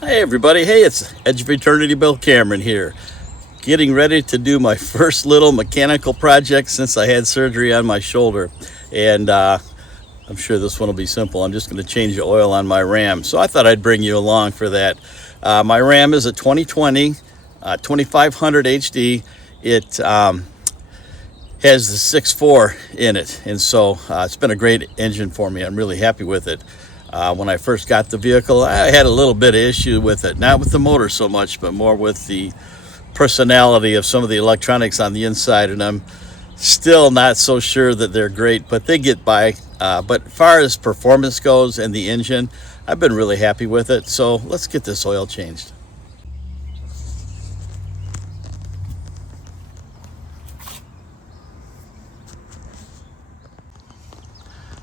Hey everybody, hey, it's Edge of Eternity Bill Cameron here. Getting ready to do my first little mechanical project since I had surgery on my shoulder. And I'm sure this one will be simple. I'm just going to change the oil on my Ram. So I thought I'd bring you along for that. My Ram is a 2020 2500 HD. It has the 6.4 in it. And so it's been a great engine for me. I'm really happy with it. When I first got the vehicle, I had a little bit of issue with it. Not with the motor so much, but more with the personality of some of the electronics on the inside. And I'm still not so sure that they're great, but they get by. But as far as performance goes and the engine, I've been really happy with it. So let's get this oil changed.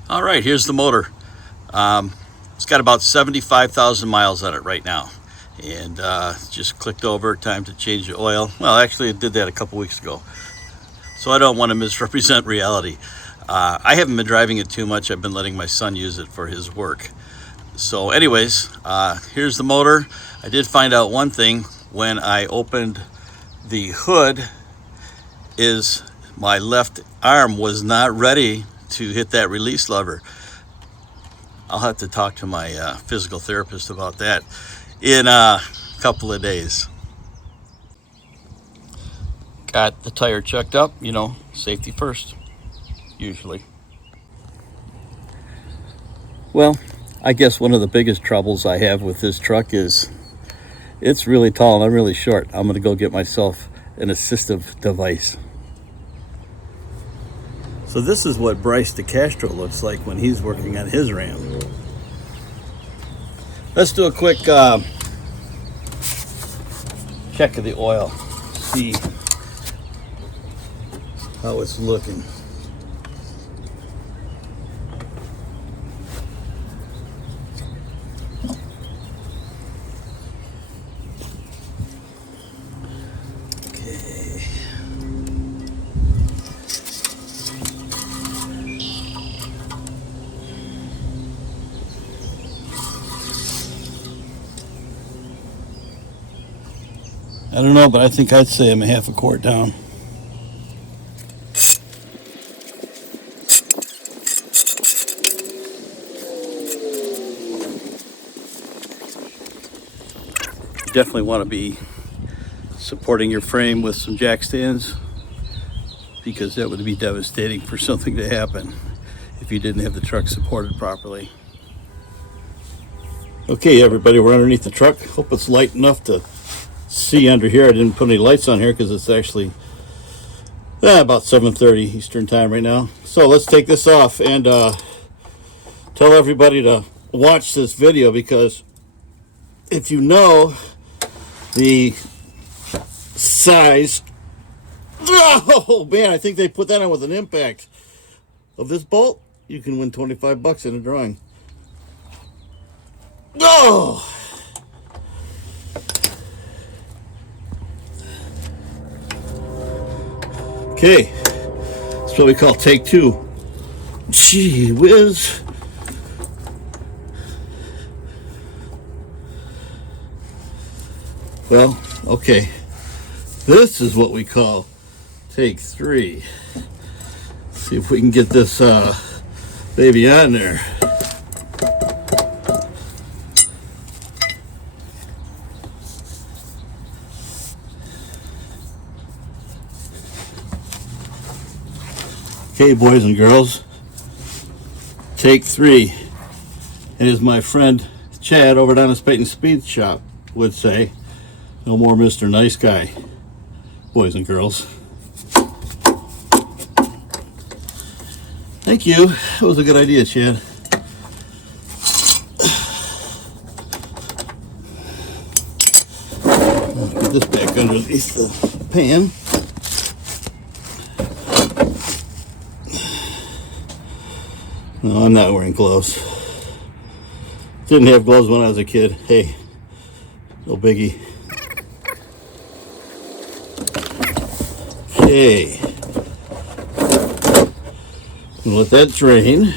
All right, here's the motor. It's got about 75,000 miles on it right now. And just clicked over, time to change the oil. Well, actually, it did that a couple weeks ago. So I don't want to misrepresent reality. I haven't been driving it too much. I've been letting my son use it for his work. So anyways, here's the motor. I did find out one thing when I opened the hood is my left arm was not ready to hit that release lever. I'll have to talk to my physical therapist about that in a couple of days. Got the tire checked up, you know, safety first, usually. Well, I guess one of the biggest troubles I have with this truck is it's really tall and I'm really short. I'm gonna go get myself an assistive device. So this is what Bryce deCastro looks like when he's working on his Ram. Let's do a quick check of the oil. See how it's looking. I don't know, but I think I'd say I'm a half a quart down. You definitely want to be supporting your frame with some jack stands because that would be devastating for something to happen if you didn't have the truck supported properly. Okay, everybody, we're underneath the truck. Hope it's light enough to see under here. I didn't put any lights on here because it's actually about 7:30 Eastern time right now. So let's take this off and tell everybody to watch this video, because if you know the size, oh man, I think they put that on with an impact of this bolt, you can win $25 in a drawing. Oh! Okay, that's what we call take two. Gee whiz. Well, okay, this is what we call take three. Let's see if we can get this baby on there. Okay, boys and girls, take three. And as my friend Chad over down at Peyton Speed Shop would say, no more Mr. Nice Guy, boys and girls. Thank you. That was a good idea, Chad. Put this back underneath the pan. No, I'm not wearing gloves. Didn't have gloves when I was a kid. Hey, no biggie. Okay. Let that drain.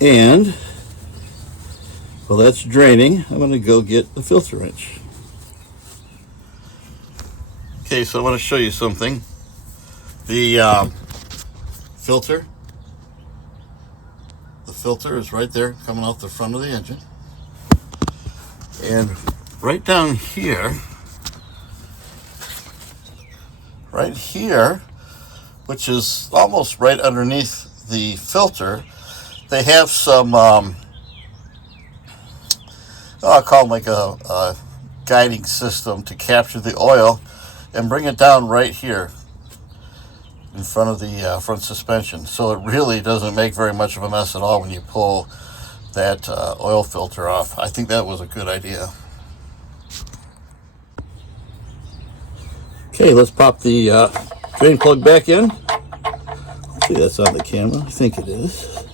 And Well, that's draining. I'm going to go get the filter wrench. Okay, so I want to show you something. The filter is right there coming off the front of the engine. And right down here, which is almost right underneath the filter, they have some, I'll call them like a guiding system to capture the oil and bring it down right here in front of the front suspension. So it really doesn't make very much of a mess at all when you pull that oil filter off. I think that was a good idea. Okay, let's pop the drain plug back in. Hopefully that's on the camera. I think it is.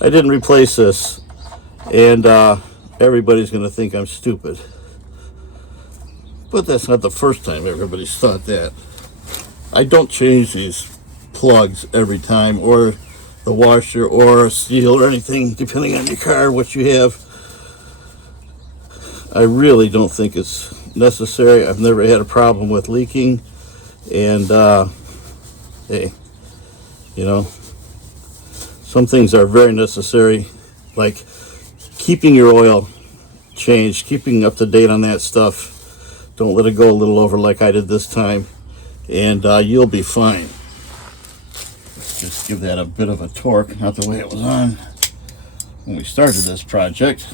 I didn't replace this, and everybody's going to think I'm stupid. But that's not the first time everybody's thought that. I don't change these plugs every time, or the washer, or steel, or anything, depending on your car, what you have. I really don't think it's necessary. I've never had a problem with leaking. And, hey, you know, some things are very necessary, like keeping your oil changed, keeping up to date on that stuff. Don't let it go a little over like I did this time, and you'll be fine. Let's just give that a bit of a torque, not the way it was on when we started this project.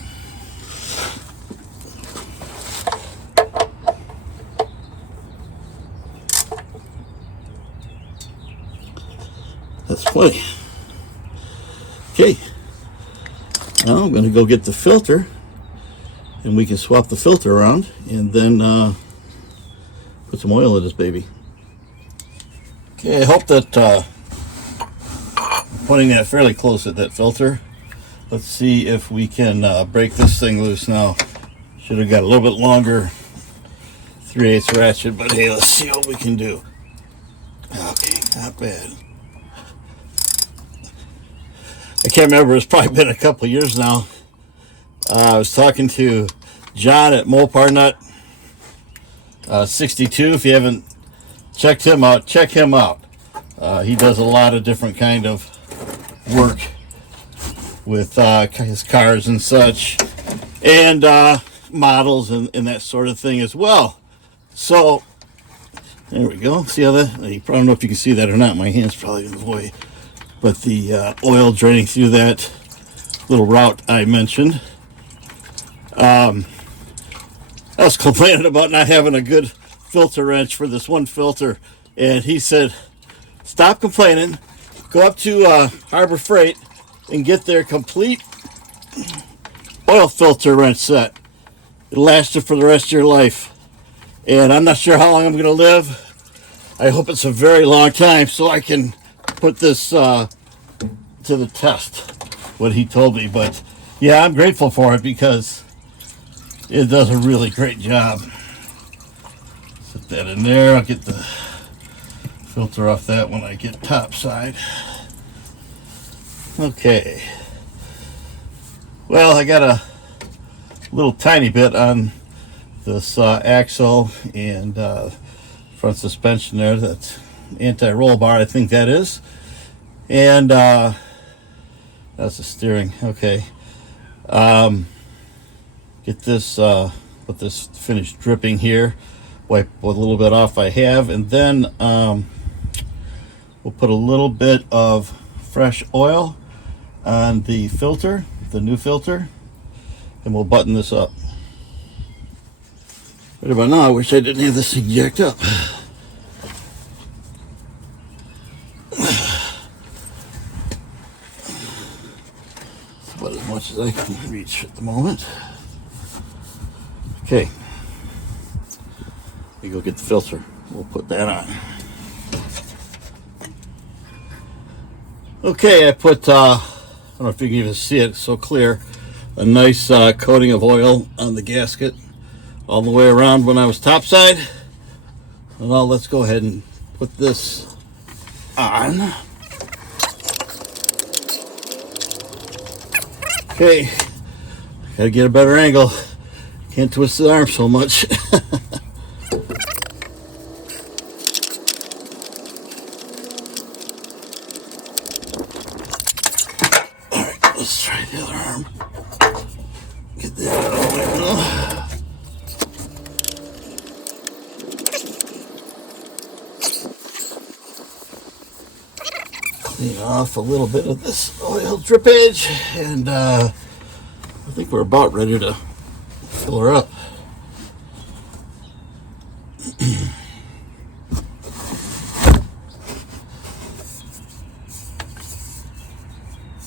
That's plenty. Okay, now I'm going to go get the filter, and we can swap the filter around and then put some oil in this baby. Okay, I hope that I'm putting that fairly close at that filter. Let's see if we can break this thing loose now. Should have got a little bit longer 3/8 ratchet, but hey, let's see what we can do. Okay, not bad. I can't remember, it's probably been a couple years now. I was talking to John at Mopar Nut 62. If you haven't checked him out, check him out. He does a lot of different kind of work with his cars and such, and models and that sort of thing as well. So there we go. See how that, I don't know if you can see that or not. My hand's probably in the way. But the oil draining through that little route I mentioned. I was complaining about not having a good filter wrench for this one filter, and he said, stop complaining, go up to Harbor Freight and get their complete oil filter wrench set. It'll last you for the rest of your life. And I'm not sure how long I'm going to live. I hope it's a very long time so I can put this to the test, what he told me. But yeah, I'm grateful for it because it does a really great job. Set that in there. I'll get the filter off that when I get topside. Okay. Well, I got a little tiny bit on this axle and front suspension there. That's anti-roll bar, I think that is. And that's the steering. Okay. Get this, let this finish dripping here. Wipe a little bit off I have, and then we'll put a little bit of fresh oil on the filter, the new filter, and we'll button this up. Right about now, I wish I didn't have this thing jacked up. It's about as much as I can reach at the moment. Okay. We go get the filter. We'll put that on. Okay, I put, I don't know if you can even see it, it's so clear, a nice coating of oil on the gasket all the way around when I was topside. And now let's go ahead and put this on. Okay, gotta get a better angle. Can't twist the arm so much. Alright, let's try the other arm. Get that out of the way now. Clean off a little bit of this oil drippage, and I think we're about ready to fill her up.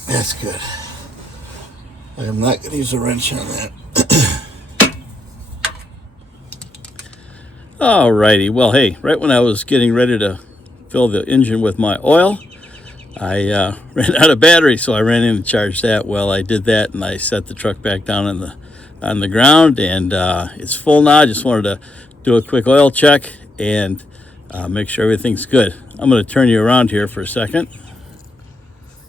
That's good. I am not going to use a wrench on that. Alrighty, well, hey, right when I was getting ready to fill the engine with my oil, I ran out of battery, so I ran in and charged that. Well, I did that, and I set the truck back down on the ground, and it's full now. I just wanted to do a quick oil check and make sure everything's good. I'm going to turn you around here for a second.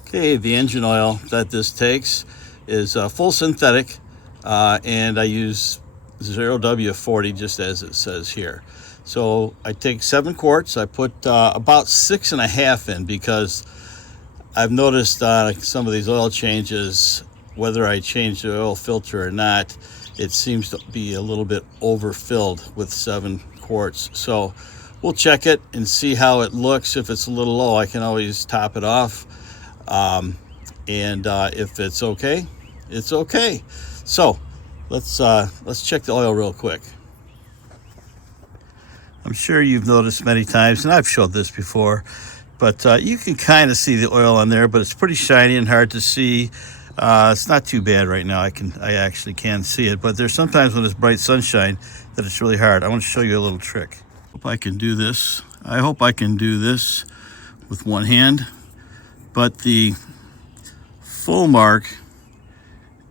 Okay, the engine oil that this takes is full synthetic, and I use 0W40 just as it says here. So I take 7 quarts. I put about 6.5 in because I've noticed some of these oil changes, whether I change the oil filter or not, it seems to be a little bit overfilled with 7 quarts. So we'll check it and see how it looks. If it's a little low, I can always top it off. And if it's okay, it's okay. So let's check the oil real quick. I'm sure you've noticed many times, and I've showed this before, but you can kind of see the oil on there, but it's pretty shiny and hard to see. It's not too bad right now. I actually can see it, but there's sometimes when it's bright sunshine that it's really hard. I want to show you a little trick. Hope I can do this. I hope I can do this with one hand, but the full mark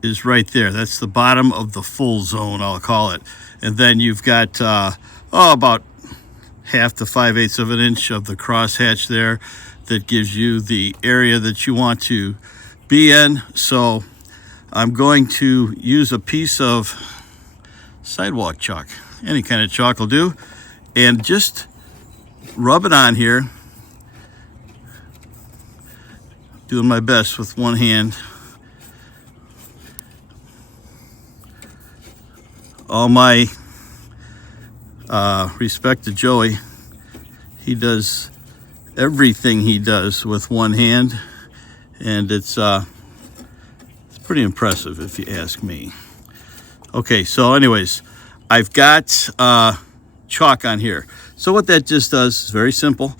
is right there. That's the bottom of the full zone, I'll call it. And then you've got about 1/2 to 5/8 of an inch of the crosshatch there that gives you the area that you want to be in. So I'm going to use a piece of sidewalk chalk. Any kind of chalk will do. And just rub it on here. Doing my best with one hand. All my respect to Joey. He does everything he does with one hand, and it's pretty impressive if you ask me. Okay, so anyways, I've got chalk on here. So what that just does is very simple.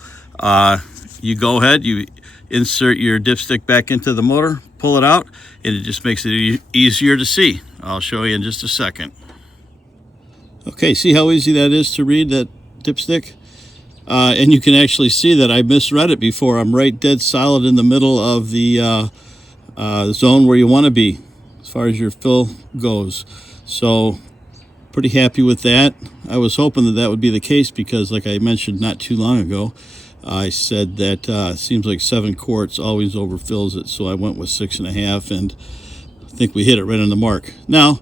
You go ahead, you insert your dipstick back into the motor, pull it out, and it just makes it easier to see. I'll show you in just a second. Okay, see how easy that is to read, that dipstick? And you can actually see that I misread it before. I'm right dead solid in the middle of the zone where you want to be as far as your fill goes. So pretty happy with that. I was hoping that that would be the case because, like I mentioned not too long ago, I said that it seems like 7 quarts always overfills it, so I went with 6.5, and I think we hit it right on the mark. Now,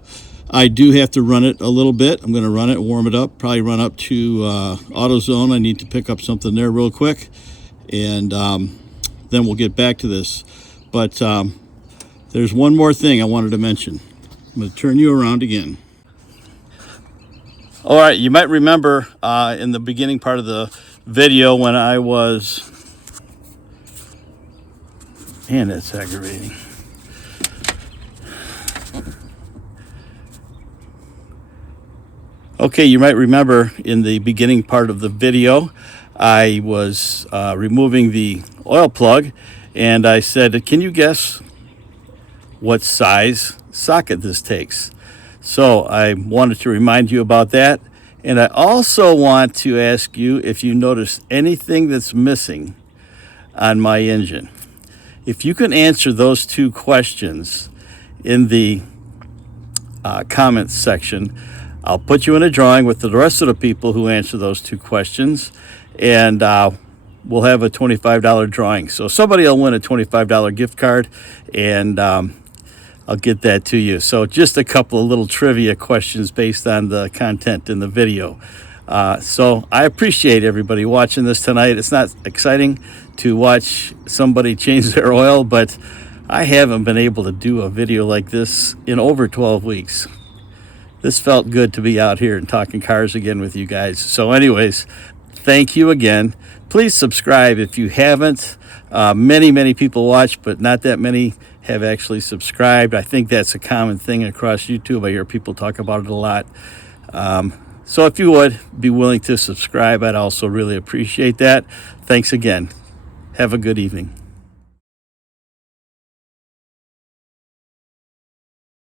I do have to run it a little bit. I'm going to run it, warm it up, probably run up to AutoZone. I need to pick up something there real quick, and then we'll get back to this. But there's one more thing I wanted to mention. I'm going to turn you around again. All right, you might remember in the beginning part of the video when I was, man, that's aggravating. Okay, you might remember in the beginning part of the video, I was removing the oil plug, and I said, can you guess what size socket this takes? So I wanted to remind you about that. And I also want to ask you if you notice anything that's missing on my engine. If you can answer those 2 questions in the comments section, I'll put you in a drawing with the rest of the people who answer those 2 questions, and we'll have a $25 drawing. So somebody will win a $25 gift card, and I'll get that to you. So just a couple of little trivia questions based on the content in the video. So I appreciate everybody watching this tonight. It's not exciting to watch somebody change their oil, but I haven't been able to do a video like this in over 12 weeks. This felt good to be out here and talking cars again with you guys. So anyways, thank you again. Please subscribe if you haven't. Many people watch, but not that many have actually subscribed. I think that's a common thing across YouTube. I hear people talk about it a lot. So if you would be willing to subscribe, I'd also really appreciate that. Thanks again. Have a good evening.